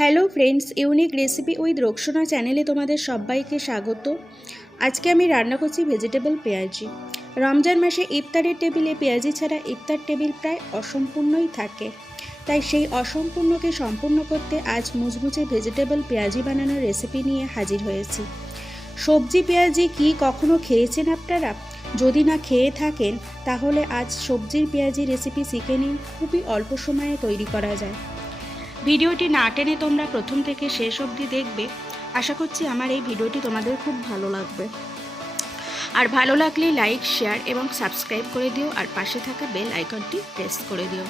Hello friends, unique recipe with Roksona চ্যানেলে তোমাদের সবাইকে স্বাগত। আজকে আমি রান্না করছি ভেজিটেবল পেঁয়াজি। রমজান মাসে ইফতারের টেবিলে পেঁয়াজি ছাড়া ইফতার টেবিল প্রায় অসম্পূর্ণই থাকে, তাই সেই অসম্পূর্ণকে সম্পূর্ণ করতে আজ মুচমুচে ভেজিটেবল পেঁয়াজি বানানোর রেসিপি নিয়ে হাজির হয়েছি। সবজি পেঁয়াজি কি কখনো খেয়েছেন আপনারা? যদি না খেয়ে থাকেন তাহলে আজ সবজির পেঁয়াজি রেসিপি শিখে নিন, খুবই অল্প সময়ে তৈরি করা যায়। ভিডিওটি না টেনে তোমরা প্রথম থেকে শেষ অবধি দেখবে। আশা করছি আমার এই ভিডিওটি তোমাদের খুব ভালো লাগবে। আর ভালো লাগলে লাইক, শেয়ার এবং সাবস্ক্রাইব করে দিও, আর পাশে থাকা বেল আইকনটি প্রেস করে দিও।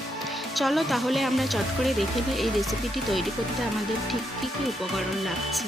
চলো তাহলে আমরা চট করে দেখে নিই এই রেসিপিটি তৈরি করতে আমাদের ঠিক কী কী উপকরণ লাগছে।